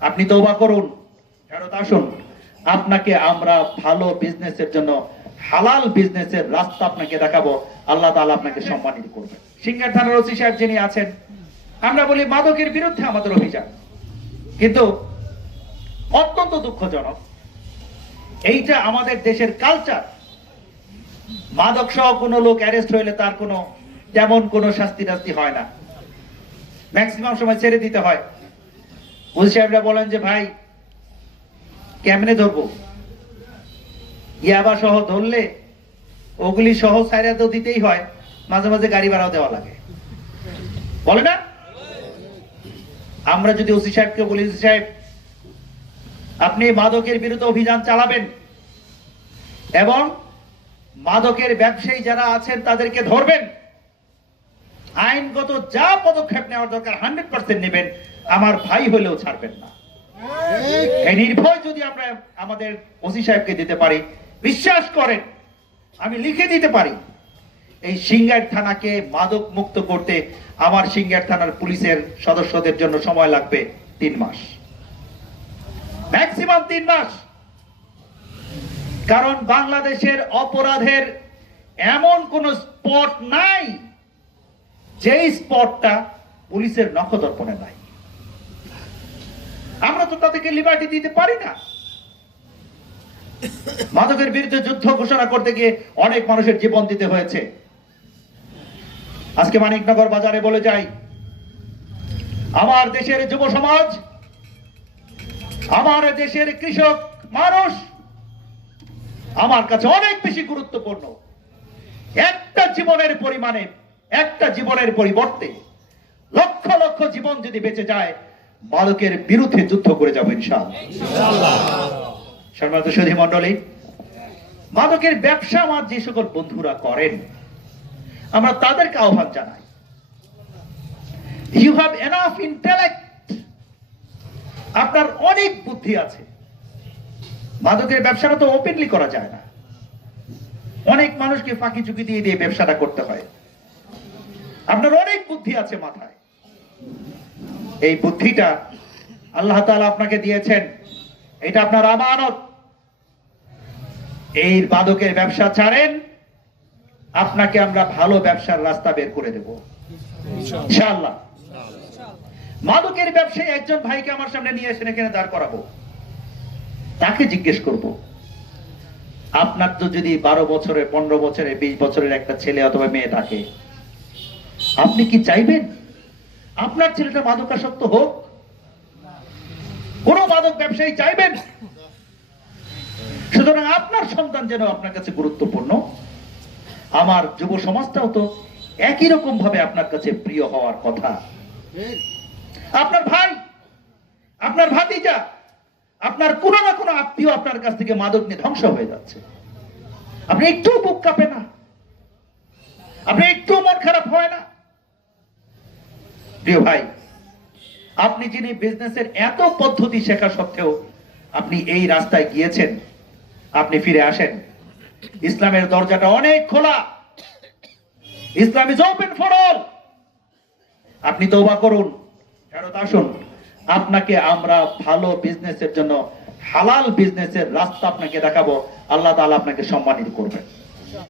আপনি তওবা করুন। ফেরত আসুন। আপনাকে আমরা ভালো বিজনেসের জন্য, হালাল বিজনেসের রাস্তা আপনাকে দেখাবো। আল্লাহ তালা আপনাকে সম্মানিত করবে। সিঙ্গার থানার ওসি সাহেব যিনি আছেন, আমরা বলি মাদকের বিরুদ্ধে আমাদের অভিযান। কিন্তু অত্যন্ত দুঃখজনক, এইটা আমাদের দেশের কালচার মাদক সহ কোনো লোক অ্যারেস্ট হইলে তার কোনো, তেমন কোনো শাস্তি টাস্তি হয় না। ম্যাক্সিমাম সময় ছেড়ে দিতে হয়। ওসি সাহেবরা বলেন যে, ভাই, কেমনে ধরবো? ইয়াবা সহ ধরলে, ওগুলি সহ সাইরা তো দিতেই হয়, মাঝে মাঝে গাড়ি ভাড়াও দেওয়া লাগে। বলে না? আমরা যদি ওসি সাহেবকে বলি, ওসি সাহেব, আপনি মাদকের বিরুদ্ধে অভিযান চালাবেন এবং মাদকের ব্যবসায়ী যারা আছেন তাদেরকে ধরবেন। আইনগত যা পদক্ষেপ নেওয়ার দরকার হান্ড্রেড পার্সেন্ট নেবেন আমার ভাই হলেও ছাড়বেন না। এই নির্ভয় যদি আমরা আমাদের ওসি সাহেবকে দিতে পারি বিশ্বাস করেন আমি লিখে দিতে পারি এই সিঙ্গার থানাকে মাদক মুক্ত করতে আমার সিঙ্গার থানার পুলিশের সদস্যদের জন্য সময় লাগবে তিন মাস। ম্যাক্সিমাম তিন মাস। কারণ বাংলাদেশের অপরাধের এমন কোন স্পট নাই যেই স্পটটা পুলিশের নখদর্পণে নাই। আমরা তো তাদেরকে লিবার্টি দিতে পারি না। মাদকের বিরুদ্ধে যুদ্ধ ঘোষণা করতে গিয়ে অনেক মানুষের জীবন দিতে হয়েছে। আজকে মানিকনগর বাজারে বলে যাই, আমার দেশের যুব সমাজ, আমার দেশের কৃষক মানুষ, আমার কাছে অনেক বেশি গুরুত্বপূর্ণ। একটা জীবনের পরিমাণে একটা জীবনের পরিবর্তে লক্ষ লক্ষ জীবন যদি বেঁচে যায় মাদকের বিরুদ্ধে যুদ্ধ করে যাব ইনশাআল্লাহ। মন্ডলী মাদকের ব্যবসা আমার যে সকল বন্ধুরা করেন, আমরা তাদেরকে আহ্বান জানাই। ইউ হ্যাভ এনাফ ইন্টেলেক্ট আপনার অনেক বুদ্ধি আছে। মাদকের ব্যবসাটা তো ওপেনলি করা যায় না। অনেক মানুষকে ফাঁকি চুকি দিয়ে দিয়ে ব্যবসাটা করতে হয়। আপনার অনেক বুদ্ধি আছে মাথায়। এই বুদ্ধিটা আল্লাহ আপনাকে দিয়েছেন। এটা আপনার আমানত। এই মাদকের ব্যবসা ছাড়েন, আপনাকে আমরা ভালো ব্যবসার রাস্তা বের করে দেব। ইনশাআল্লাহ। মাদকের ব্যবসায়ী একজন ভাইকে আমার সামনে নিয়ে এসে এখানে দাঁড় করাবো। তাকে জিজ্ঞেস করব, আপনার তো যদি বারো বছরের, পনেরো বছরের, বিশ বছরের একটা ছেলে অথবা মেয়ে থাকে আপনি কি চাইবেন? আপনার ছেলেটা মাদকাসক্ত হোক, কোন মাদক ব্যবসায়ী চাইবেন? সুতরাং আপনার সন্তান যেন আপনার কাছে গুরুত্বপূর্ণ। আমার যুব সমাজটাও তো একই রকম ভাবে আপনার কাছে প্রিয় হওয়ার কথা। আপনার ভাই, আপনার ভাতিজা, আপনার কোনো না কোনো আত্মীয় আপনার কাছ থেকে মাদক নিয়ে ধ্বংস হয়ে যাচ্ছে। আপনি একটু বুক কাঁপে না। আপনি একটু মন খারাপ হয় না। প্রিয় ভাই, আপনি যিনি বিজনেসের এত পদ্ধতি শেখা সত্ত্বেও আপনি এই রাস্তায় গিয়েছেন, আপনি ফিরে আসেন। ইসলামের দরজাটা অনেক খোলা। Islam is open for all আপনি তওবা করুন, ফেরত আসুন। আপনাকে আমরা ভালো বিজনেসের জন্য, হালাল বিজনেসের রাস্তা আপনাকে দেখাবো। আল্লাহ তাআলা আপনাকে সম্মানিত করবেন।